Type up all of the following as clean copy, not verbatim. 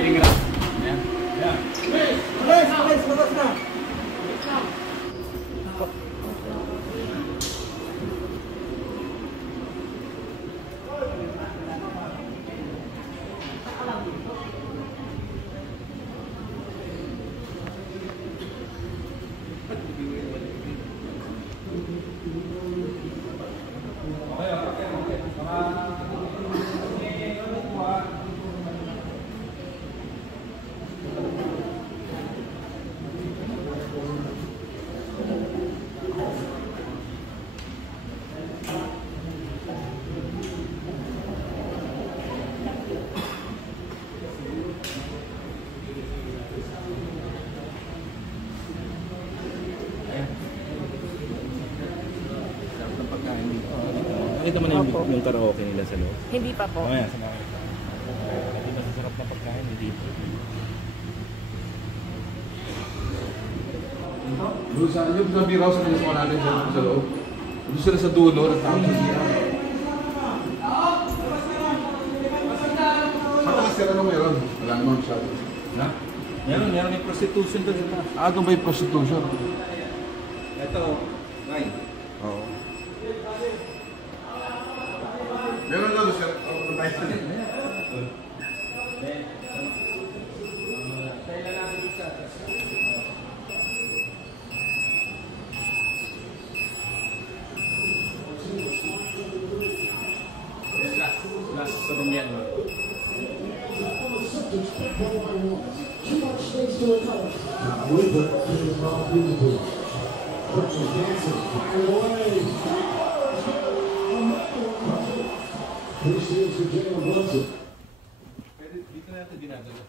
catering lang. Ayan. Ayan. Labas na. Nakita mo na yung karaoke nila sa loob? Hindi pa po. Ayan, sinabi ko. Hindi masasarap na pagkain, hindi po. Doon sa yung sabi raw sa mismo natin sa loob. Doon sila sa dulo, nagtawag sa siya. Saan ka sila na mayroon? Wala naman masyado. Na? Meron may prostitution doon sila. Doon ba yung prostitution? Ito, nine. Oo. Meron na doon sir. Tayo sa din. Last sa room yan. Dito natin dinadala.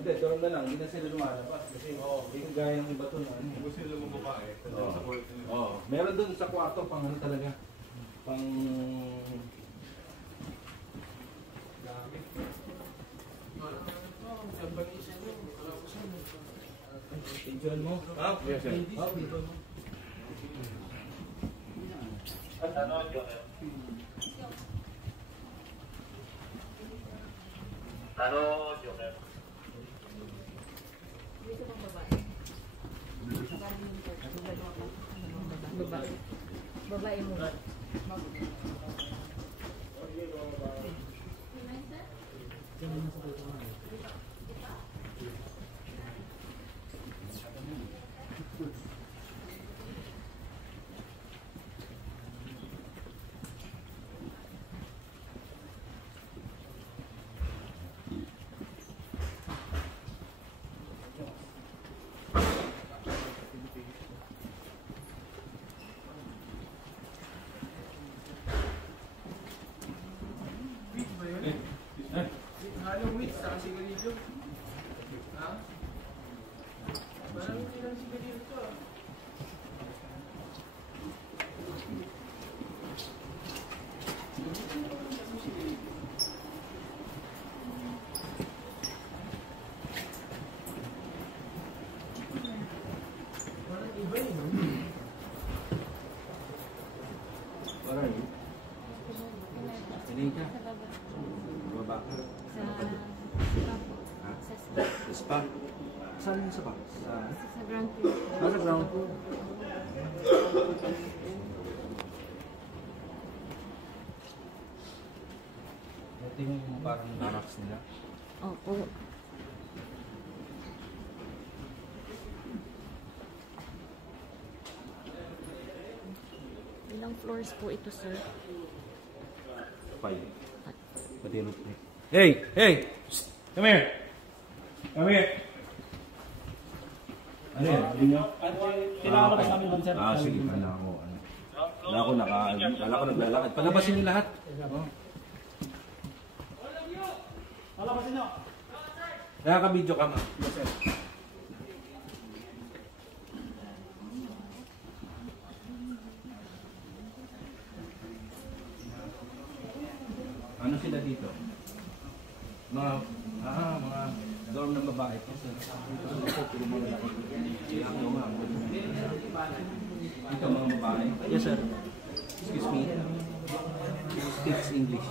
Hindi, doon na lang. Hindi na sila lumalabas. Kasi yung gaya ng iba ito na. Gusto sila lumababa eh. Meron doon sa kwarto pang ano talaga. Pang... Picturean mo? Yes sir. Ano, Joker? Babae mo. Halong wheat sa sigarilyo. Ha? Parang hindi lang sigarilyo ito ah. Parang iba eh, no? Where are you? Sinin ka? Baba ka? Sa spa? Saan yung spa? Sa ground floor. Sa ground floor. Ito yung parang barracks nila. Opo. Ilang floors po ito, sir? 5. Pati yung roof. Hey! Hey! Shh! Come here! Come here! Ano yan? Hindi nyo? Kailangan ba namin man, sir? Sige. Kala ko naglalakad. Palabasin nyo lahat. Palabasin nyo! Nakaka-video ka, ma. Yes, sir. Ano sila dito? Mga dorm ng babae. Ito mga babae. Yes, sir. Excuse me. Speaks English.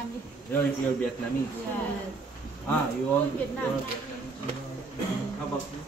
Vietnamese. You're Vietnamese. Yes. You all Vietnam. How about you?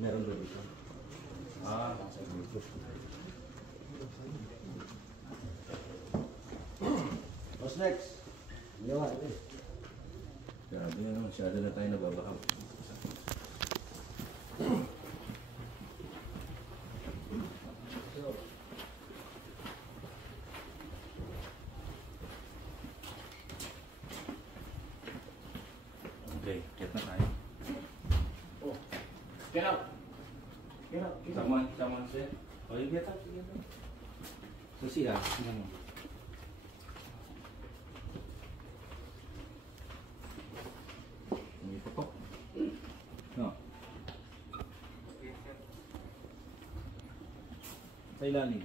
Meron ba dito? What's next? Yawa, Grabe na, masyado na tayo nababaka. Okay, get na tayo. Get out. Get out. Someone said, oh, you get up. Susi tingnan mo. May patok. No. Sa ilalim.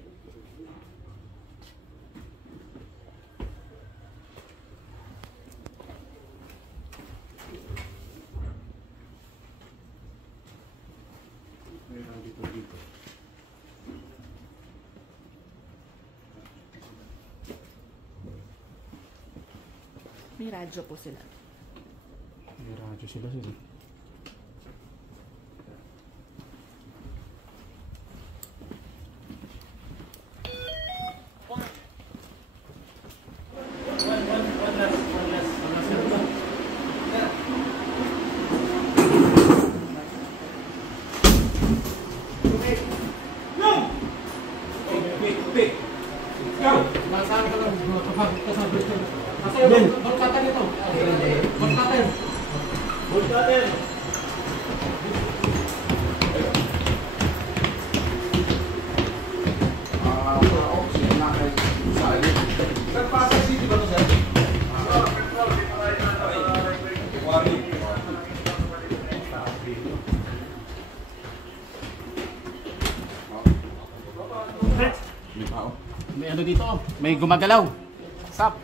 Dito. May radyo po sila. May radyo sila. May ano dito? May gumagalaw. Stop.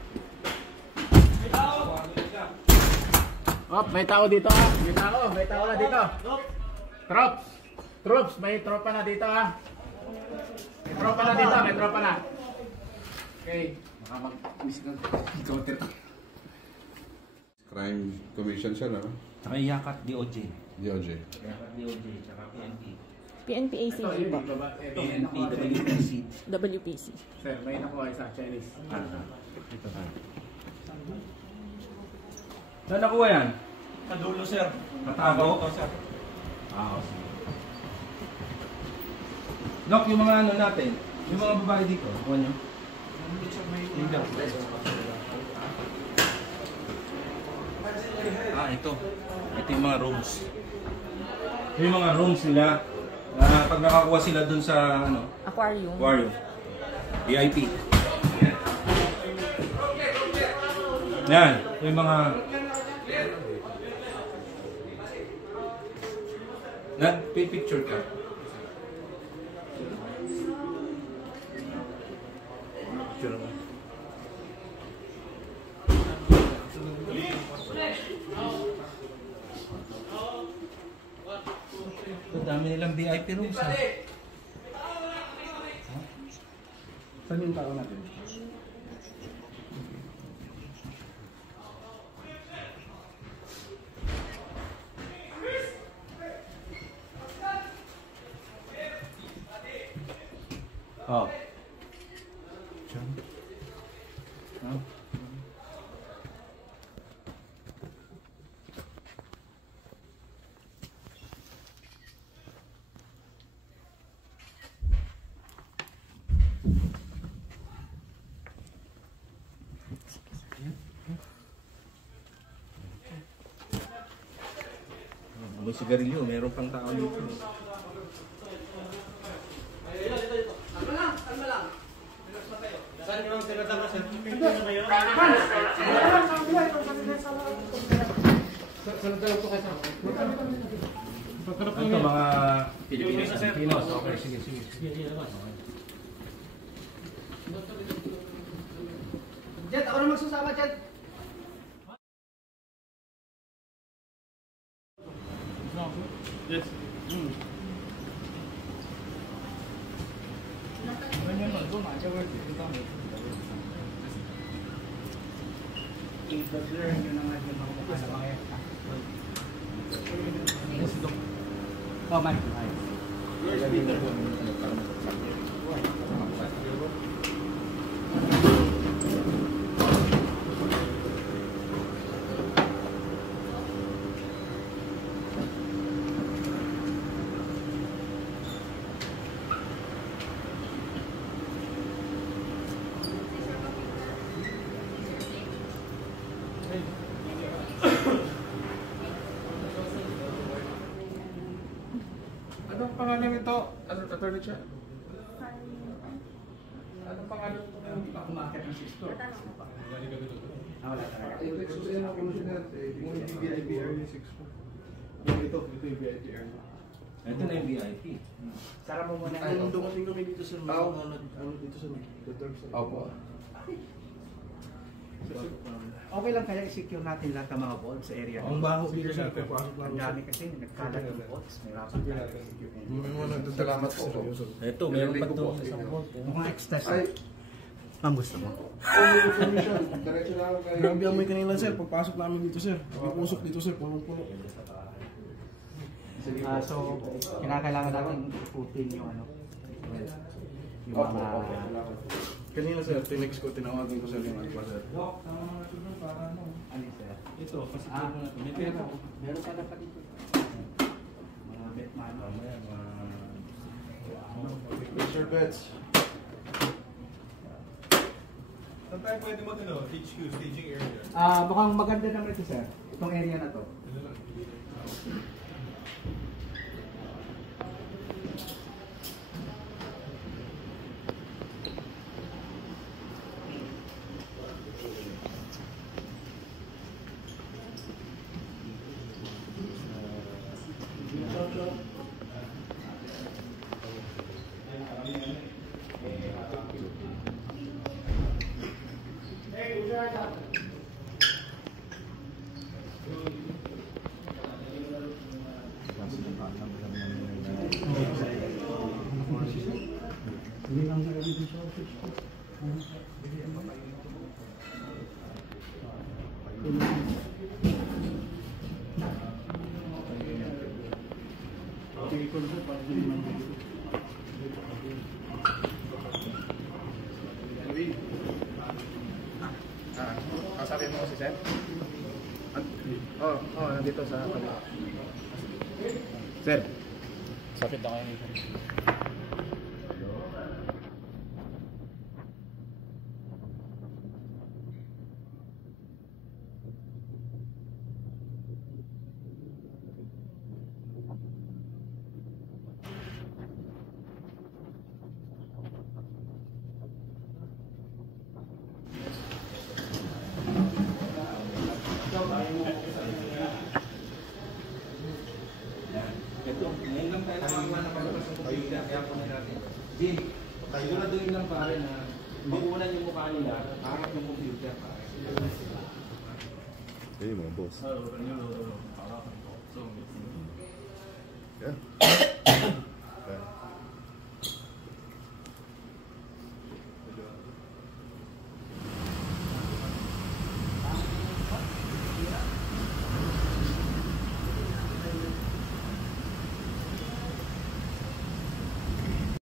May tao dito ah. May tao na dito. Troops, may tropa na dito ah. May tropa na. Okay. Baka mag-miss ka. Crime Commission siya, no? Tsaka Yakat DOJ. DOJ. Yakat DOJ, tsaka PNP. PNPACG po. PNP, WPC. WPC. Sir, may nakuha isa, Chinese. Ito na. Saan nakuha yan? Sa dulo, sir. Katago? sir. Sige. Doc, yung mga ano natin, yung mga babae dito, kuha nyo? Ito. Ito yung mga rooms. Ito yung mga rooms nila. Pag nakakuha sila dun sa Aquarium. VIP. Yan. Yung mga... Nag-picture ka. Picture mo. Ang dami nilang VIP rooms. Saan yung tao natin? Oh. May sigarilyo, meron pang tao dito. Saan yung tinatama sir? Saan tayo po kayo? Ito mga Pilipinos. Okay, sige. Jet, ako na magsusama, Jet. Yes. Oh, man. Anong pangalan nito? Attorney Chan? Anong pangalan nito? Kumakit ng sisto. Wala talaga. Susayan ako mo siya yung VIP early 6 po. Ito yung VIP early. Ito na yung VIP. Sarap mo muna. Nung dumating kami dito sa dito sa Opo. Okay lang kaya i-secure natin lahat ng mga vaults sa area. Ang baho dito sa papasok Ang dami kasi nagkalat ng vaults. May rapat tayo i-secure. Salamat po. Ito, meron pa ito isang vault. Mukhang extras. Ay, Ang gusto mo? information. Diretso na ako kayo. Grabe amoy kanina sir, pagpasok namin dito sir. Pagpusok dito sir, punong-puno. So, kinakailangan natin ikutin yung ano. Yung Opo, mga... opo. Kanina sir, tinext ko, tinawagan ko sir yung alpha sir. Ano yun, sir? Ito, kasi May pera. Meron pala pa dito. Mga betman. Mr. Betts. Saan tayo pwede HQ, staging area? Mukhang maganda naman ito, sir. Itong area na to. Sabi mo si Sir? Nandito sa kanila. Sir. Sapit na kayo nito. Ito, ngayon lang tayo nakakuha na palabas ng computer, kaya po na natin. Jim, siguraduhin lang pare na hindi unan yung mukha nila, angat yung computer pare. Hey, mga boss. Yeah.